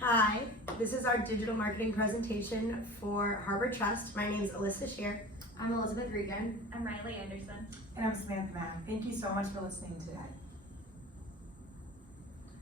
Hi, this is our digital marketing presentation for Harbor Trust. My name is Alyssa Shear. I'm Elizabeth Regan. I'm Riley Anderson. And I'm Samantha Mack. Thank you so much for listening today.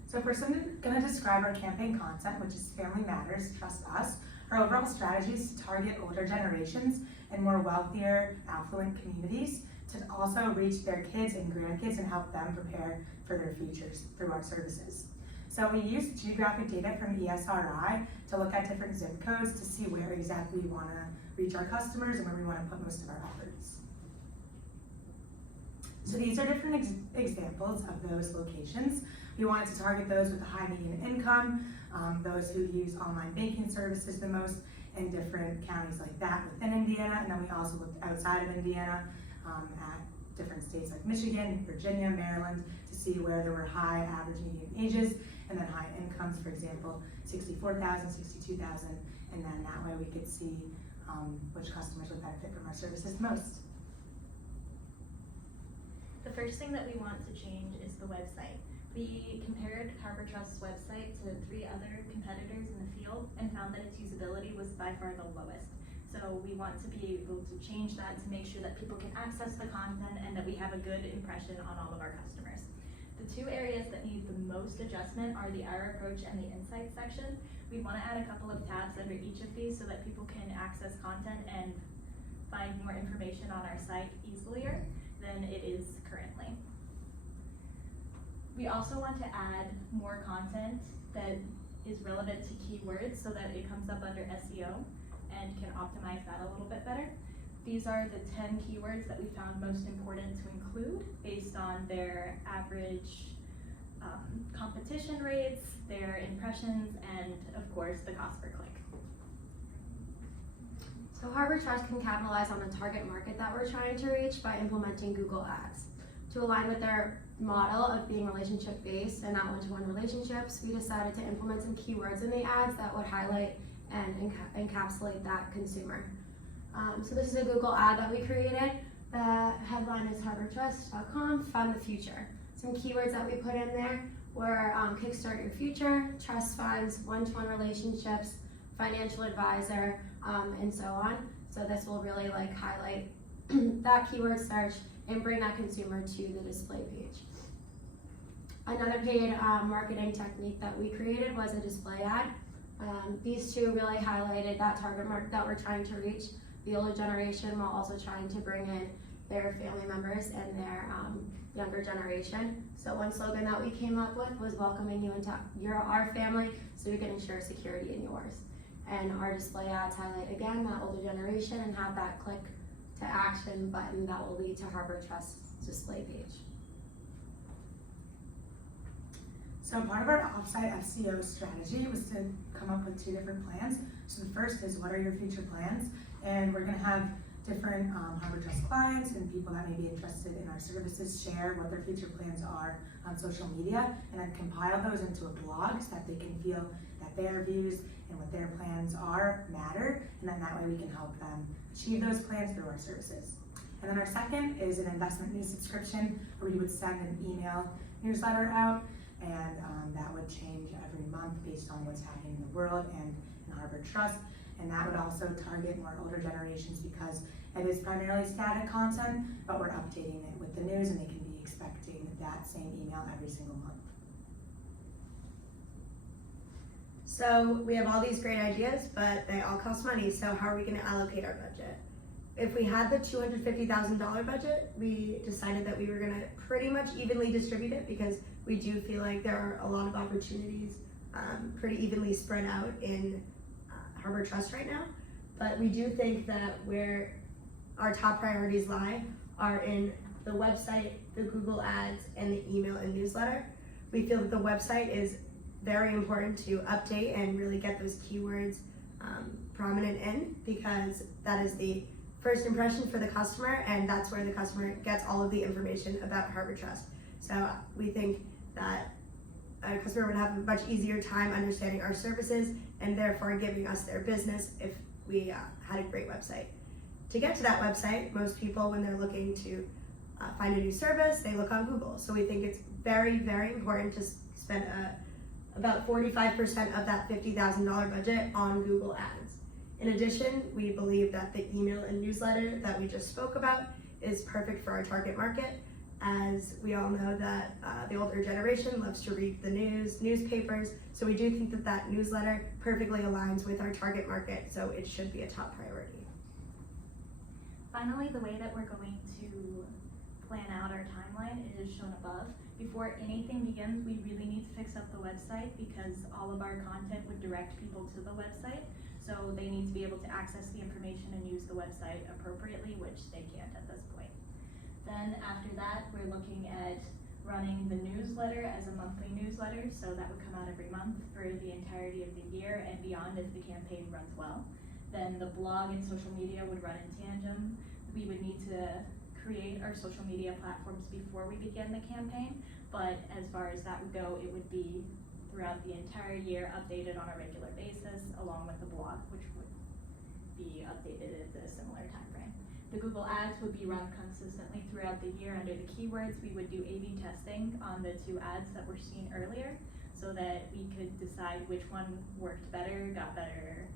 So first I'm going to describe our campaign concept, which is Family Matters, Trust Us. Our overall strategy is to target older generations and more wealthier, affluent communities to also reach their kids and grandkids and help them prepare for their futures through our services. So we use geographic data from ESRI to look at different zip codes to see where exactly we want to reach our customers and where we want to put most of our efforts. So these are different examples of those locations. We wanted to target those with a high median income, those who use online banking services the most in different counties like that within Indiana, and then we also looked outside of Indiana at different states like Michigan, Virginia, Maryland, to see where there were high average median ages, and then high incomes, for example, 64,000, 62,000, and then that way we could see which customers would benefit from our services the most. The first thing that we want to change is the website. We compared Harbor Trust's website to 3 other competitors in the field and found that its usability was by far the lowest. So we want to be able to change that to make sure that people can access the content and that we have a good impression on all of our customers. The 2 areas that need the most adjustment are the Our Approach and the Insights section. We want to add a couple of tabs under each of these so that people can access content and find more information on our site easier than it is currently. We also want to add more content that is relevant to keywords so that it comes up under SEO and can optimize that a little bit better. These are the 10 keywords that we found most important to include based on their average competition rates, their impressions, and of course the cost per click. So Harbor Trust can capitalize on the target market that we're trying to reach by implementing Google Ads. To align with their model of being relationship-based and not one-to-one relationships, we decided to implement some keywords in the ads that would highlight and encapsulate that consumer. So this is a Google ad that we created. The headline is harbortrust.com, fund the future. Some keywords that we put in there were kickstart your future, trust funds, one-to-one relationships, financial advisor, and so on. So this will really highlight that keyword search and bring that consumer to the display page. Another paid marketing technique that we created was a display ad. These 2 really highlighted that target market that we're trying to reach, the older generation, while also trying to bring in their family members and their younger generation. So one slogan that we came up with was welcoming you into our family so we can ensure security in yours. And our display ads highlight again that older generation and have that click to action button that will lead to Harbor Trust's display page. So part of our offsite SEO strategy was to come up with 2 different plans. So the first is, what are your future plans? And we're going to have different Harbor Trust clients and people that may be interested in our services share what their future plans are on social media, and then compile those into a blog so that they can feel that their views and what their plans are matter, and then that way we can help them achieve those plans through our services. And then our second is an investment news subscription where we would send an email newsletter out, and that would change every month based on what's happening in the world and in Harbor Trust. And that would also target more older generations because it is primarily static content, but we're updating it with the news and they can be expecting that same email every single month. So we have all these great ideas, but they all cost money, so how are we going to allocate our budget? If we had the $250,000 budget, we decided that we were going to pretty much evenly distribute it because we do feel like there are a lot of opportunities pretty evenly spread out in Harbor Trust right now. But we do think that where our top priorities lie are in the website, the Google Ads, and the email and newsletter. We feel that the website is very important to update and really get those keywords prominent in, because that is the first impression for the customer, and that's where the customer gets all of the information about Harbor Trust. So we think that a customer would have a much easier time understanding our services and therefore giving us their business if we had a great website. To get to that website, most people, when they're looking to find a new service, they look on Google. So we think it's very, very important to spend about 45% of that $50,000 budget on Google Ads. In addition, we believe that the email and newsletter that we just spoke about is perfect for our target market, as we all know that the older generation loves to read the news, newspapers, so we do think that that newsletter perfectly aligns with our target market, so it should be a top priority. Finally, the way that we're going to plan out our timeline is shown above. Before anything begins, we really need to fix up the website because all of our content would direct people to the website. So they need to be able to access the information and use the website appropriately, which they can't at this point. Then after that, we're looking at running the newsletter as a monthly newsletter, so that would come out every month for the entirety of the year and beyond if the campaign runs well. Then the blog and social media would run in tandem. We would need to create our social media platforms before we begin the campaign, but as far as that would go, it would be throughout the entire year, updated on a regular basis, along with the blog, which would be updated at a similar time frame. The Google Ads would be run consistently throughout the year under the keywords. We would do A/B testing on the 2 ads that were seen earlier, so that we could decide which one worked better, got better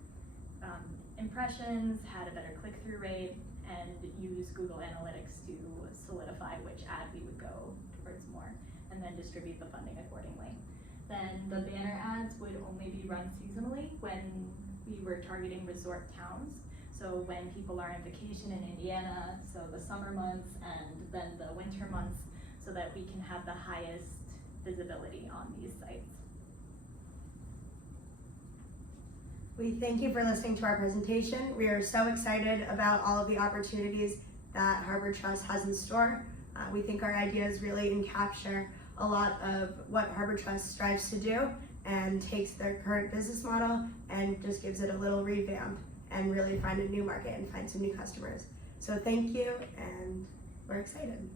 impressions, had a better click-through rate, and use Google Analytics to solidify which ad we would go towards more, and then distribute the funding accordingly. Then the banner ads would only be run seasonally when we were targeting resort towns. So when people are on vacation in Indiana, so the summer months and then the winter months, so that we can have the highest visibility on these sites. We thank you for listening to our presentation. We are so excited about all of the opportunities that Harbor Trust has in store. We think our ideas really encapture a lot of what Harbor Trust strives to do and takes their current business model and just gives it a little revamp and really find a new market and find some new customers. So thank you, and we're excited.